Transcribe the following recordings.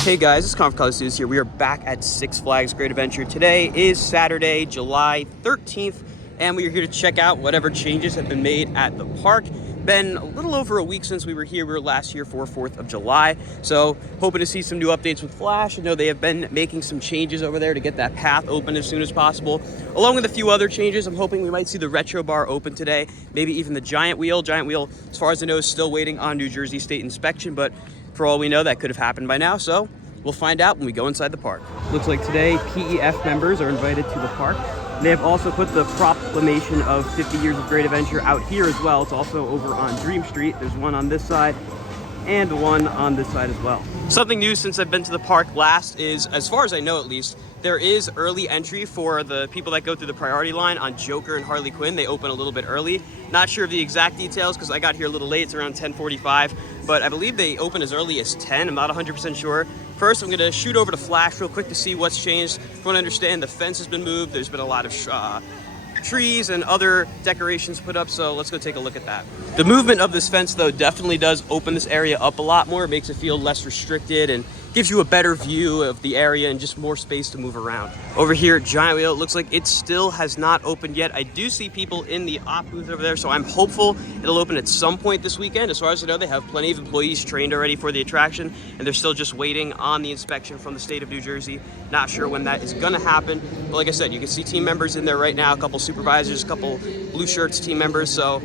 Hey guys, it's Conf here. We are back at Six Flags Great Adventure. Today is Saturday, July 13th, and we are here to check out whatever changes have been made at the park. Been a little over a week since we were here. We were last here for 4th of July, so hoping to see some new updates with Flash. I know they have been making some changes over there to get that path open as soon as possible. Along with a few other changes, I'm hoping we might see the Retro Bar open today, maybe even the Giant Wheel. Giant Wheel, as far as I know, is still waiting on New Jersey State inspection, but for all we know, that could have happened by now, so we'll find out when we go inside the park. Looks like today, PEF members are invited to the park. They have also put the proclamation of 50 Years of Great Adventure out here as well. It's also over on Dream Street. There's one on this side and one on this side as well. Something new since I've been to the park last is, as far as I know at least, there is early entry for the people that go through the priority line on Joker and Harley Quinn. They open a little bit early. Not sure of the exact details because I got here a little late. It's around 10:45, but I believe they open as early as 10. I'm not 100% sure. First, I'm gonna shoot over to Flash real quick to see what's changed. If you want to understand, the fence has been moved. There's been a lot of trees and other decorations put up, so let's go take a look at that. The movement of this fence, though, definitely does open this area up a lot more. It makes it feel less restricted and gives you a better view of the area and just more space to move around. Over here at Giant Wheel, it looks like it still has not opened yet. I do see people in the op booth over there, so I'm hopeful it'll open at some point this weekend. As far as I know, they have plenty of employees trained already for the attraction, and they're still just waiting on the inspection from the state of New Jersey. Not sure when that is gonna happen, but like I said, you can see team members in there right now, a couple supervisors, a couple blue shirts team members, so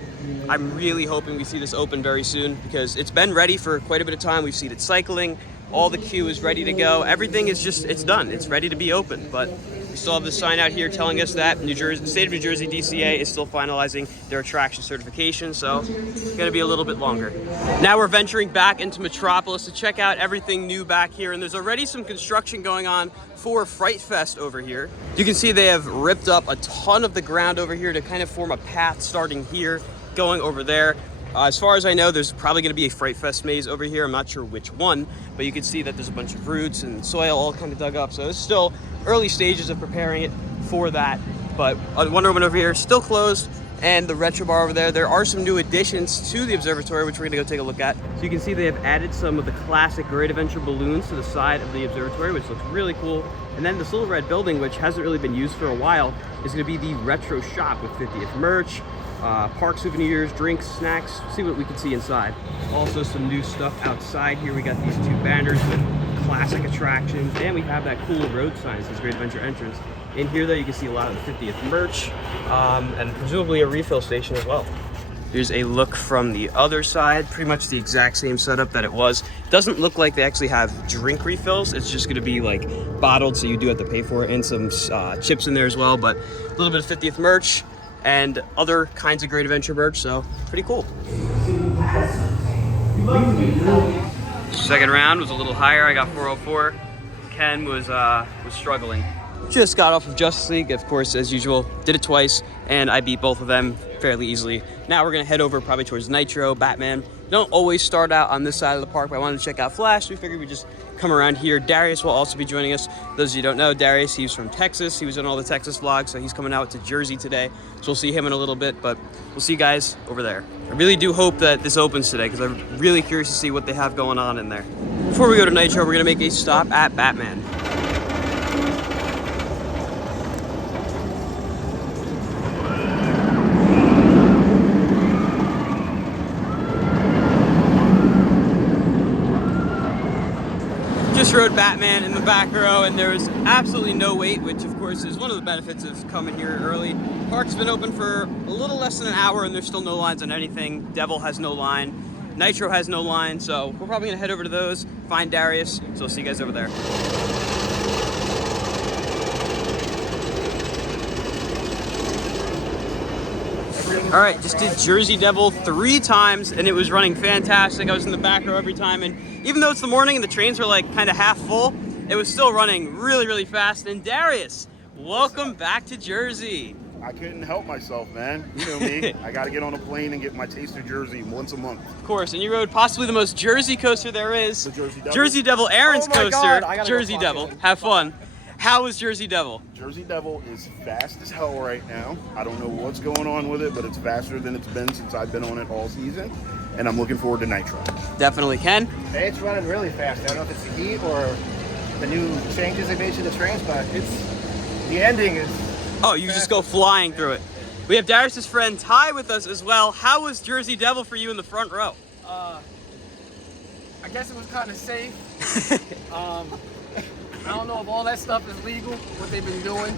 I'm really hoping we see this open very soon because it's been ready for quite a bit of time. We've seen it cycling. All the queue is ready to go. Everything is just, it's done. It's ready to be open, but we still have this sign out here telling us that the state of New Jersey DCA is still finalizing their attraction certification, so it's gonna be a little bit longer. Now we're venturing back into Metropolis to check out everything new back here, and there's already some construction going on for Fright Fest over here. You can see they have ripped up a ton of the ground over here to kind of form a path starting here, going over there. As far as I know, there's probably going to be a Fright Fest maze over here. I'm not sure which one, but you can see that there's a bunch of roots and soil all kind of dug up. So it's still early stages of preparing it for that. But Wonder Woman over here is still closed, and the Retro Bar over there. There are some new additions to the observatory, which we're going to go take a look at. So you can see they have added some of the classic Great Adventure balloons to the side of the observatory, which looks really cool. And then this little red building, which hasn't really been used for a while, is going to be the retro shop with 50th merch, park souvenirs, drinks, snacks. See what we can see inside. Also some new stuff outside here. We got these two banners with classic attractions, and we have that cool road sign that says Great Adventure Entrance. In here though, you can see a lot of the 50th merch, and presumably a refill station as well. Here's a look from the other side. Pretty much the exact same setup that it was. Doesn't look like they actually have drink refills. It's just gonna be like bottled, so you do have to pay for it, and some chips in there as well, but a little bit of 50th merch and other kinds of Great Adventure merch, so pretty cool. Second round was a little higher. I got 404. Ken was struggling. Just got off of Justice League, of course, as usual. Did it twice, and I beat both of them fairly easily. Now we're gonna head over probably towards Nitro, Batman. Don't always start out on this side of the park, but I wanted to check out Flash. We figured we'd just come around here. Darius will also be joining us. Those of you who don't know, Darius, he's from Texas. He was in all the Texas vlogs, so he's coming out to Jersey today. So we'll see him in a little bit, but we'll see you guys over there. I really do hope that this opens today because I'm really curious to see what they have going on in there. Before we go to Nitro, we're gonna make a stop at Batman. Rode Batman in the back row, and there was absolutely no wait, which of course is one of the benefits of coming here early. Park's been open for a little less than an hour, and there's still no lines on anything. Devil has no line, Nitro has no line, so we're probably gonna head over to those, find Darius, so I'll see you guys over there. All right, just did Jersey Devil 3 times, and it was running fantastic. I was in the back row every time, and even though it's the morning and the trains were like kind of half full, it was still running really, really fast. And Darius, welcome back to Jersey. I couldn't help myself, man. You know me. I got to get on a plane and get my taste of Jersey once a month. Of course, and you rode possibly the most Jersey coaster there is. The Jersey Devil. Jersey Devil Aaron's coaster. God, Jersey Devil. Have fun. How was Jersey Devil? Jersey Devil is fast as hell right now. I don't know what's going on with it, but it's faster than it's been since I've been on it all season. and I'm looking forward to Nitro. Definitely can. Hey, it's running really fast. I don't know if it's the heat or the new changes they made to the trains, but the ending is... Oh, you just go flying through it. We have Darius's friend Ty with us as well. How was Jersey Devil for you in the front row? I guess it was kind of safe. I don't know if all that stuff is legal, what they've been doing.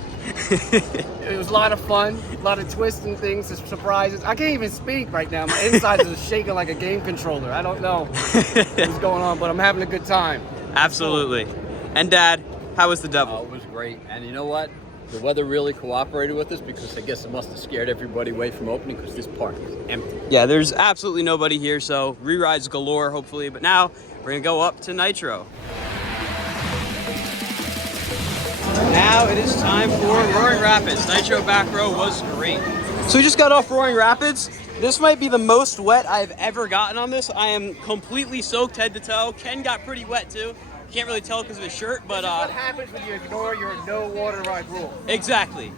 It was a lot of fun, a lot of twists and things, surprises. I can't even speak right now. My insides are shaking like a game controller. I don't know what's going on, but I'm having a good time. Absolutely. And Dad, how was the Devil? Oh, it was great. And you know what? The weather really cooperated with us because I guess it must have scared everybody away from opening because this park is empty. Yeah, there's absolutely nobody here, so re-rides galore, hopefully. But now we're gonna go up to Nitro. Now it is time for Roaring Rapids. Nitro back row was great. So we just got off Roaring Rapids. This might be the most wet I've ever gotten on this. I am completely soaked head to toe. Ken got pretty wet too. Can't really tell because of his shirt, but what happens when you ignore your no water ride rule? Exactly.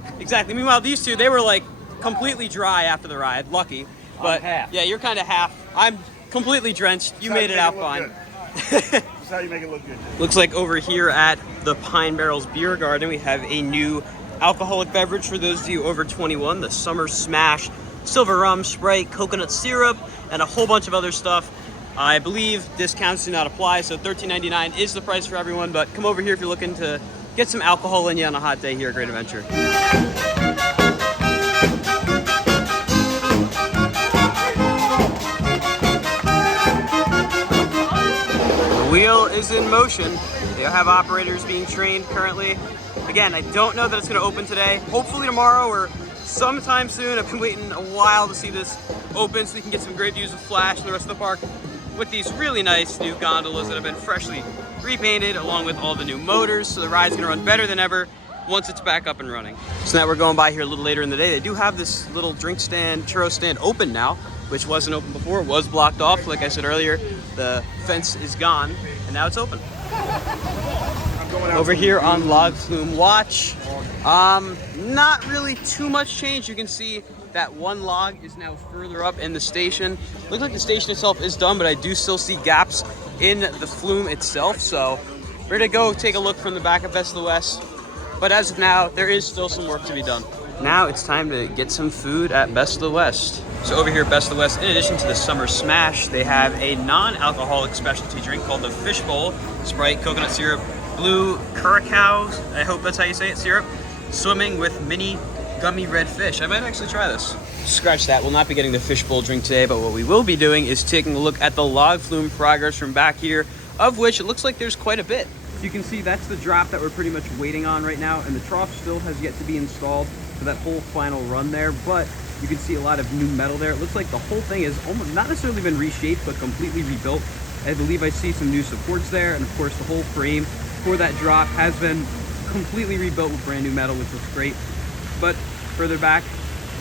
Meanwhile, these two, they were like completely dry after the ride. Lucky, but half. Yeah, you're kind of half. I'm completely drenched. You made it out fine. That's how you make it look good. Looks like over here at the Pine Barrels Beer Garden, we have a new alcoholic beverage for those of you over 21, the Summer Smash Silver Rum, Sprite, coconut syrup, and a whole bunch of other stuff. I believe discounts do not apply, so $13.99 is the price for everyone, but come over here if you're looking to get some alcohol in you on a hot day here at Great Adventure. The wheel is in motion. They have operators being trained currently. Again, I don't know that it's going to open today. Hopefully tomorrow or sometime soon. I've been waiting a while to see this open so we can get some great views of Flash and the rest of the park with these really nice new gondolas that have been freshly repainted along with all the new motors. So the ride's going to run better than ever once it's back up and running. So now we're going by here a little later in the day. They do have this little drink stand, churro stand open now, which wasn't open before. It was blocked off. Like I said earlier, the fence is gone and now it's open. Over here on Log Flume Watch, not really too much change. You can see that one log is now further up in the station. Looks like the station itself is done, but I do still see gaps in the flume itself. So we're gonna go take a look from the back of Best of the West. But as of now, there is still some work to be done. Now it's time to get some food at Best of the West. So over here at Best of the West, in addition to the Summer Smash, they have a non-alcoholic specialty drink called the Fishbowl. Sprite, coconut syrup, blue curacao, I hope that's how you say it, syrup, swimming with mini gummy red fish. I might actually try this. Scratch that, we'll not be getting the fishbowl drink today, but what we will be doing is taking a look at the log flume progress from back here, of which it looks like there's quite a bit. You can see that's the drop that we're pretty much waiting on right now, and the trough still has yet to be installed for that whole final run there, but you can see a lot of new metal there. It looks like the whole thing has almost not necessarily been reshaped, but completely rebuilt. I believe I see some new supports there, and of course the whole frame for that drop has been completely rebuilt with brand new metal, which looks great. But further back,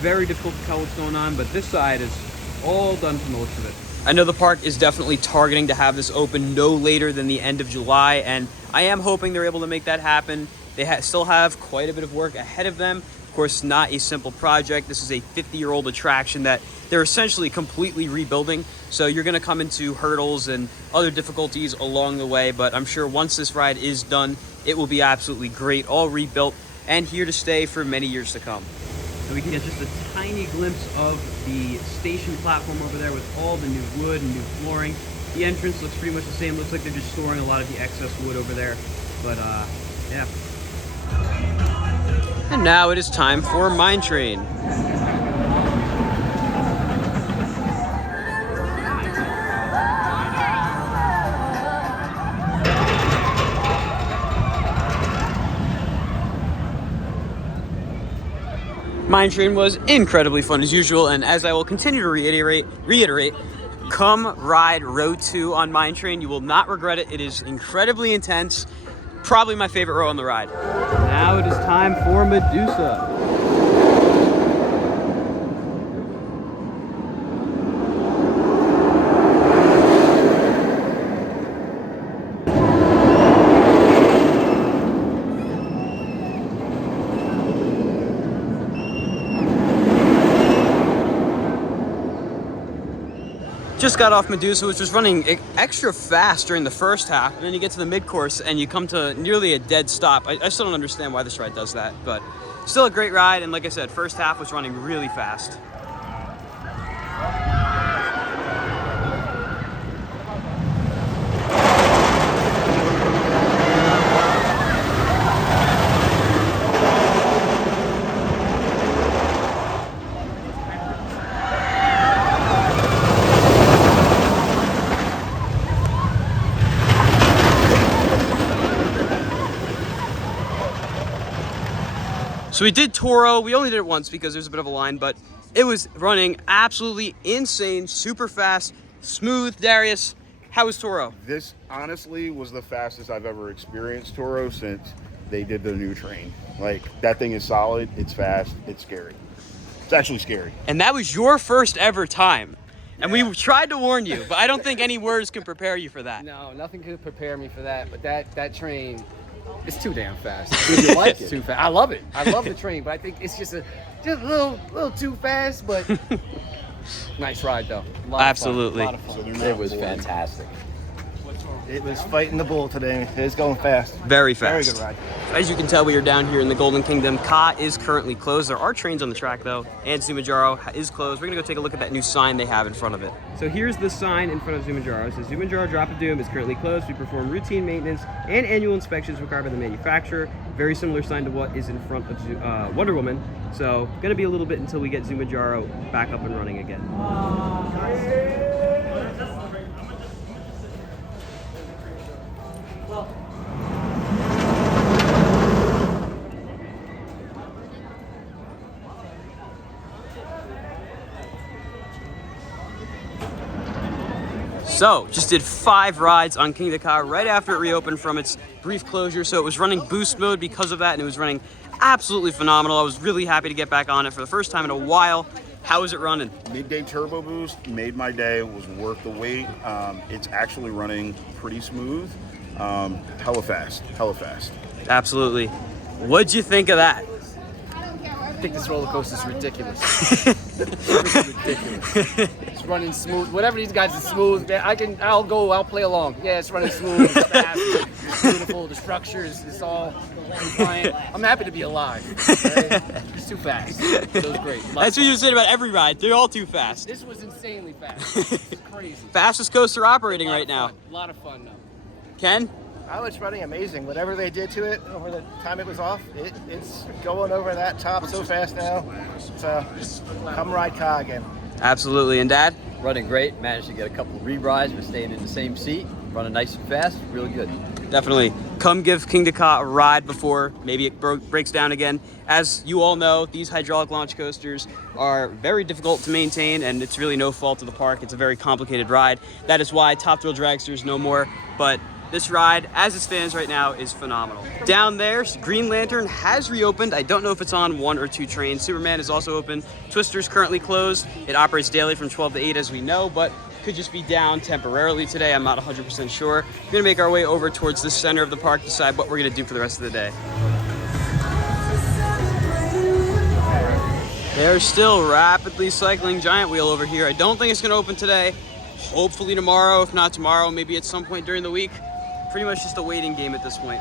very difficult to tell what's going on, but this side is all done from the looks of it. I know the park is definitely targeting to have this open no later than the end of July, and I am hoping they're able to make that happen. They still have quite a bit of work ahead of them. Of course, not a simple project. This is a 50-year-old attraction that they're essentially completely rebuilding. So you're gonna come into hurdles and other difficulties along the way, but I'm sure once this ride is done, it will be absolutely great, all rebuilt and here to stay for many years to come. So we can get just a tiny glimpse of the station platform over there with all the new wood and new flooring. The entrance looks pretty much the same. Looks like they're just storing a lot of the excess wood over there. But yeah. And now it is time for Mine Train. Mine Train was incredibly fun as usual, and as I will continue to reiterate, come ride row 2 on Mine Train. You will not regret it. It is incredibly intense. Probably my favorite row on the ride. Now it is time for Medusa. Just just got off Medusa, which was running extra fast during the first half, and then you get to the mid-course and you come to nearly a dead stop. I still don't understand why this ride does that, but still a great ride, and like I said, first half was running really fast. So we did Toro. We only did it once because there's a bit of a line, but it was running absolutely insane, super fast, smooth. Darius, how was Toro? This honestly was the fastest I've ever experienced Toro since they did the new train. Like, that thing is solid, it's fast, it's scary. It's actually scary. And that was your first ever time. And we tried to warn you, but I don't think any words can prepare you for that. No, nothing could prepare me for that. But that train, it's too damn fast. You like It's it? too fast. I love it. I love the train, but I think it's just a little too fast. But nice ride though. Absolutely. A lot of fun. It was fantastic. It was fighting the bull today. It was going fast. Very Very fast. good ride. As you can tell, we are down here in the Golden Kingdom. Ka is currently closed. There are trains on the track though, and Zumajaro is closed. We're gonna go take a look at that new sign they have in front of it. So here's the sign in front of Zumajaro. It says Zumajaro Drop of Doom is currently closed. We perform routine maintenance and annual inspections required by the manufacturer. Very similar sign to what is in front of Wonder Woman. So gonna be a little bit until we get Zumajaro back up and running again. So, just did 5 rides on Kingda Ka right after it reopened from its brief closure. So it was running boost mode because of that, and it was running absolutely phenomenal. I was really happy to get back on it for the first time in a while. How is it running? Midday turbo boost made my day. It was worth the wait. It's actually running pretty smooth. Hella fast, hella fast. Absolutely. What'd you think of that? I think this roller coaster is ridiculous. It's ridiculous. It's running smooth. Whatever these guys are smooth, I'll play along. Yeah, it's running smooth. It's fast. It's beautiful. The structure is all compliant. I'm happy to be alive. Right? It's too fast. It was great. That's what you said about every ride. They're all too fast. This was insanely fast. It's crazy. Fastest coaster operating right now. A lot of fun though. Ken? Oh, it's running amazing. Whatever they did to it over the time it was off, it's going over that top so fast now. So, come ride Ka again. Absolutely. And Dad? Running great. Managed to get a couple of re-rides, but staying in the same seat. Running nice and fast. Really good. Definitely. Come give Kingda Ka a ride before maybe it breaks down again. As you all know, these hydraulic launch coasters are very difficult to maintain, and it's really no fault of the park. It's a very complicated ride. That is why Top Thrill Dragsters no more. But this ride, as it stands right now, is phenomenal. Down there, Green Lantern has reopened. I don't know if it's on 1 or 2 trains. Superman is also open. Twister's currently closed. It operates daily from 12 to 8 as we know, but could just be down temporarily today. I'm not 100% sure. We're gonna make our way over towards the center of the park, decide what we're gonna do for the rest of the day. They're still rapidly cycling Giant Wheel over here. I don't think it's gonna open today. Hopefully tomorrow, if not tomorrow, maybe at some point during the week. Pretty much just a waiting game at this point.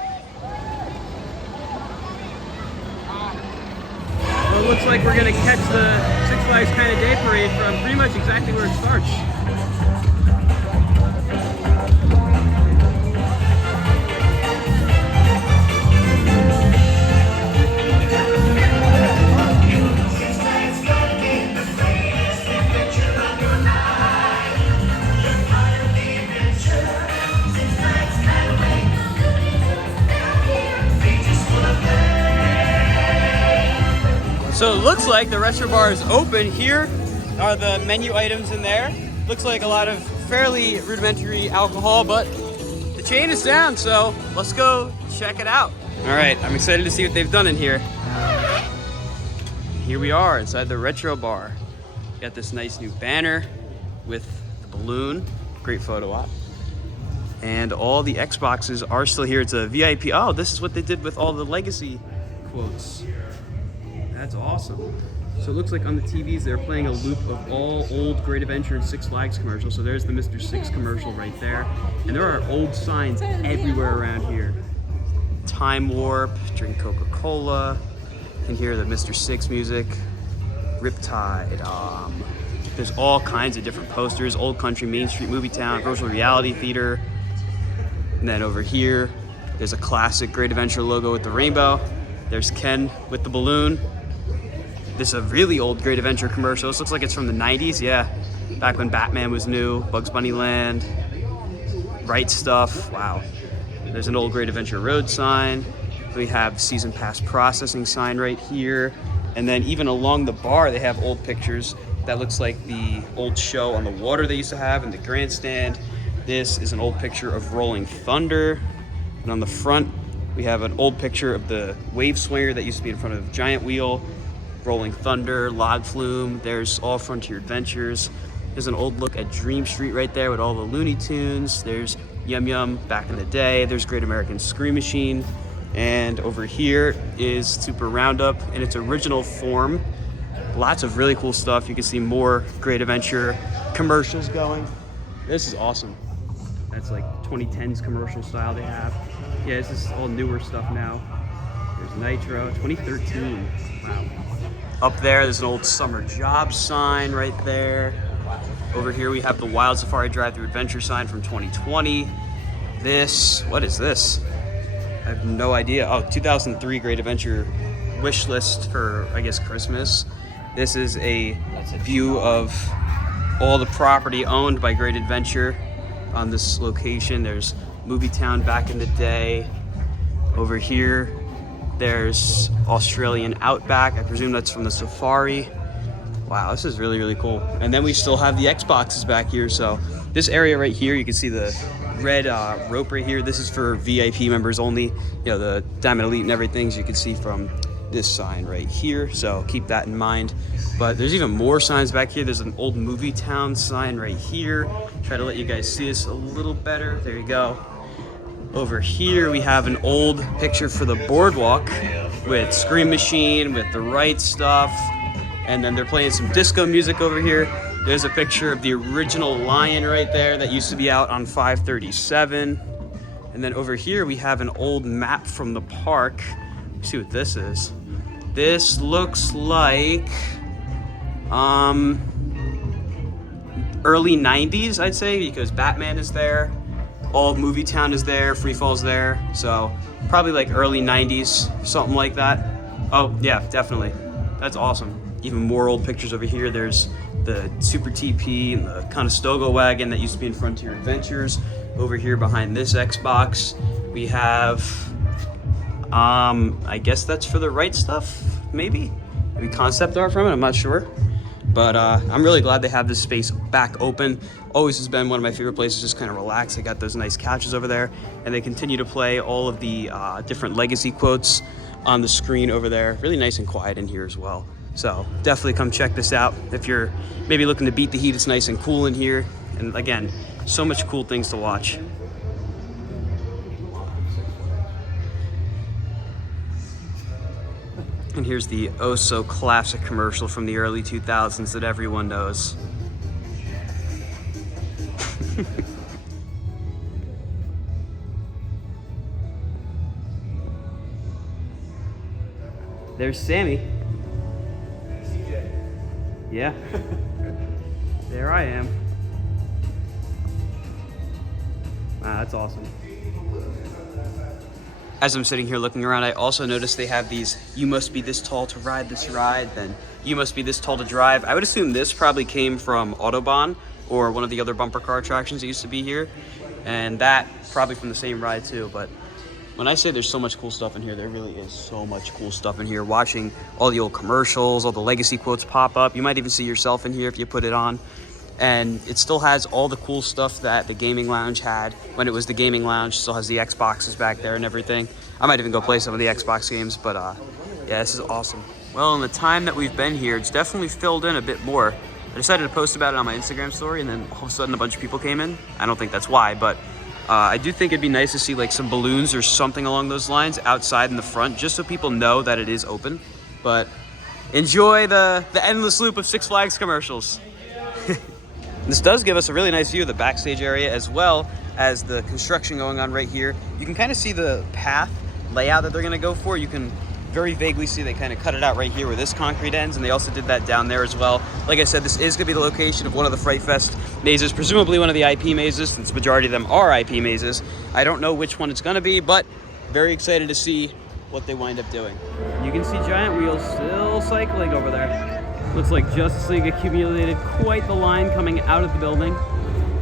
Well, it looks like we're gonna catch the Six Flags kind of day parade from pretty much exactly where it starts. So it looks like the retro bar is open. Here are the menu items in there. Looks like a lot of fairly rudimentary alcohol, but the chain is down, so let's go check it out. All right, I'm excited to see what they've done in here. Here we are inside the retro bar. Got this nice new banner with the balloon. Great photo op. And all the Xboxes are still here. It's a VIP. Oh, this is what they did with all the legacy quotes. That's awesome. So it looks like on the TVs they're playing a loop of all old Great Adventure and Six Flags commercials. So there's the Mr. Six commercial right there. And there are old signs everywhere around here. Time Warp, drink Coca-Cola. You can hear the Mr. Six music. Riptide. There's all kinds of different posters. Old Country, Main Street, Movie Town, Virtual Reality Theater. And then over here, there's a classic Great Adventure logo with the rainbow. There's Ken with the balloon. This is a really old Great Adventure commercial. This looks like it's from the 90s, yeah. Back when Batman was new, Bugs Bunny Land, Right Stuff, wow. There's an old Great Adventure Road sign. We have Season Pass processing sign right here. And then even along the bar, they have old pictures. That looks like the old show on the water they used to have in the grandstand. This is an old picture of Rolling Thunder. And on the front, we have an old picture of the wave swinger that used to be in front of Giant Wheel. Rolling Thunder, Log Flume, there's all Frontier Adventures. There's an old look at Dream Street right there with all the Looney Tunes. There's Yum Yum back in the day. There's Great American Scream Machine. And over here is Super Roundup in its original form. Lots of really cool stuff. You can see more Great Adventure commercials going. This is awesome. That's like 2010s commercial style they have. Yeah, this is all newer stuff now. There's Nitro, 2013, wow. Up there, there's an old summer job sign right there. Over here, we have the Wild Safari Drive-Thru Adventure sign from 2020. This, what is this? I have no idea. Oh, 2003 Great Adventure wish list for, I guess, Christmas. This is a view of all the property owned by Great Adventure on this location. There's Movie Town back in the day. Over here, there's Australian Outback. I presume that's from the safari. Wow, this is really, really cool. And then we still have the Xboxes back here. So this area right here, you can see the red rope right here. This is for VIP members only. You know, the Diamond Elite and everything, as you can see from this sign right here. So keep that in mind. But there's even more signs back here. There's an old Movie Town sign right here. Try to let you guys see this a little better. There you go. Over here, we have an old picture for the boardwalk with Scream Machine, with the Right Stuff, and then they're playing some disco music over here. There's a picture of the original lion right there that used to be out on 537. And then over here, we have an old map from the park. Let's see what this is. This looks like early 90s, I'd say, because Batman is there. All of Movie Town is there, Free Fall's there, so probably like early 90s, something like that. Oh yeah, definitely. That's awesome. Even more old pictures over here. There's the Super TP and the Conestoga wagon that used to be in Frontier Adventures. Over here behind this Xbox, we have, I guess that's for the Right Stuff, maybe concept art from it, I'm not sure. But I'm really glad they have this space back open. Always has been one of my favorite places, just kind of relax. They got those nice couches over there, and they continue to play all of the different legacy quotes on the screen over there. Really nice and quiet in here as well. So definitely come check this out. If you're maybe looking to beat the heat, it's nice and cool in here. And again, so much cool things to watch. And here's the oh so classic commercial from the early 2000s that everyone knows. There's Sammy. Yeah. There I am. Wow, that's awesome. As I'm sitting here looking around, I also noticed they have these, you must be this tall to ride this ride, then you must be this tall to drive. I would assume this probably came from Autobahn or one of the other bumper car attractions that used to be here. And that probably from the same ride too. But when I say there's so much cool stuff in here, there really is so much cool stuff in here. Watching all the old commercials, all the legacy quotes pop up. You might even see yourself in here if you put it on. And it still has all the cool stuff that the gaming lounge had when it was the gaming lounge. Still has the Xboxes back there and everything. I might even go play some of the Xbox games, but yeah, this is awesome. Well, in the time that we've been here, it's definitely filled in a bit more. I decided to post about it on my Instagram story, and then all of a sudden a bunch of people came in. I don't think that's why, but I do think it'd be nice to see like some balloons or something along those lines outside in the front, just so people know that it is open. But enjoy the endless loop of Six Flags commercials. This does give us a really nice view of the backstage area as well as the construction going on right here. You can kind of see the path layout that they're going to go for. You can very vaguely see they kind of cut it out right here where this concrete ends, and they also did that down there as well. Like I said, this is going to be the location of one of the Fright Fest mazes, presumably one of the IP mazes, since the majority of them are IP mazes. I don't know which one it's going to be, but very excited to see what they wind up doing. You can see giant wheels still cycling over there. Looks like Justice League accumulated quite the line coming out of the building.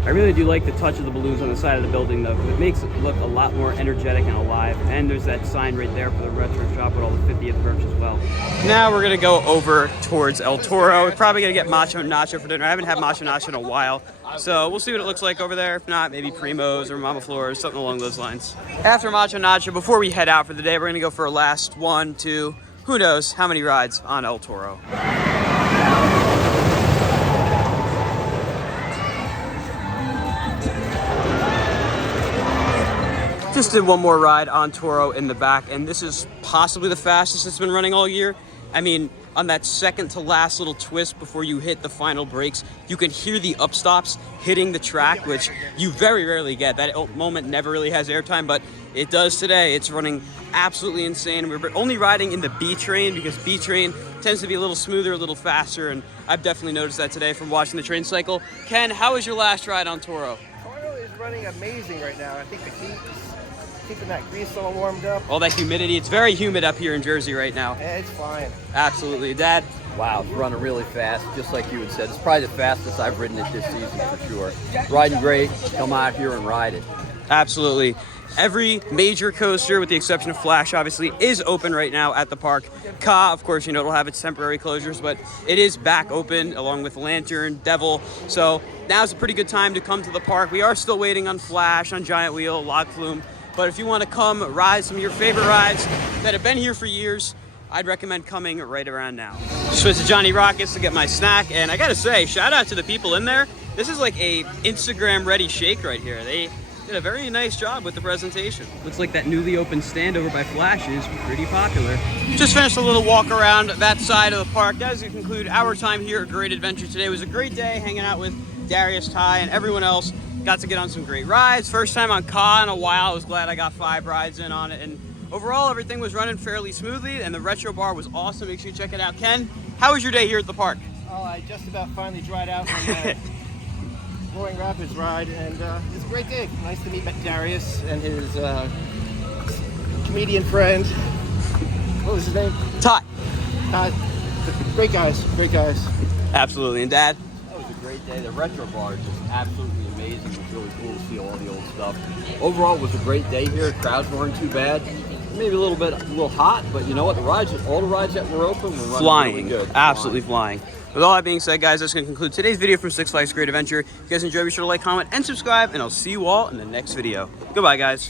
I really do like the touch of the balloons on the side of the building though, because it makes it look a lot more energetic and alive. And there's that sign right there for the retro shop with all the 50th merch as well. Now we're gonna go over towards El Toro. We're probably gonna get Macho Nacho for dinner. I haven't had Macho Nacho in a while, so we'll see what it looks like over there. If not, maybe Primo's or Mama Flora's, something along those lines. After Macho Nacho, before we head out for the day, we're gonna go for a last 1, 2, who knows how many rides on El Toro. Just did one more ride on Toro in the back, and this is possibly the fastest it's been running all year. I mean, on that second to last little twist before you hit the final brakes, you can hear the upstops hitting the track, which you very rarely get. That moment never really has airtime, but it does today. It's running absolutely insane. We're only riding in the B train because B train tends to be a little smoother, a little faster, and I've definitely noticed that today from watching the train cycle. Ken, how was your last ride on Toro? Toro is running amazing right now. I think the heat is keeping that grease all warmed up. All that humidity. It's very humid up here in Jersey right now. It's fine. Absolutely. Dad? Wow, it's running really fast, just like you had said. It's probably the fastest I've ridden it this season for sure. Riding great. Come out here and ride it. Absolutely. Every major coaster, with the exception of Flash, obviously, is open right now at the park. Ka, of course, you know, it'll have its temporary closures, but it is back open along with Lantern, Devil. So now's a pretty good time to come to the park. We are still waiting on Flash, on Giant Wheel, Log Flume. But if you want to come ride some of your favorite rides that have been here for years, I'd recommend coming right around now. Just went to Johnny Rockets to get my snack, and I gotta say, shout out to the people in there. This is like a Instagram ready shake right here. They did a very nice job with the presentation. Looks like that newly opened stand over by Flash is pretty popular. Just finished a little walk around that side of the park. That does conclude our time here at Great Adventure today. It was a great day hanging out with Darius, Ty, and everyone else. Got to get on some great rides. First time on Ka in a while. I was glad I got 5 rides in on it. And overall, everything was running fairly smoothly, and the Retro Bar was awesome. Make sure you check it out. Ken, how was your day here at the park? Oh, I just about finally dried out from Roaring Rapids ride, and it's a great day. Nice to meet Darius and his comedian friend. What was his name? Ty. Great guys, great guys. Absolutely. And Dad? That was a great day. The Retro Bar is just absolutely amazing. It was really cool to see all the old stuff. Overall, it was a great day here. Crowds weren't too bad. Maybe a little hot, but you know what? All the rides that were open were running Flying. really good. Absolutely flying. With all that being said, guys, that's going to conclude today's video from Six Flags Great Adventure. If you guys enjoyed, be sure to like, comment, and subscribe, and I'll see you all in the next video. Goodbye, guys.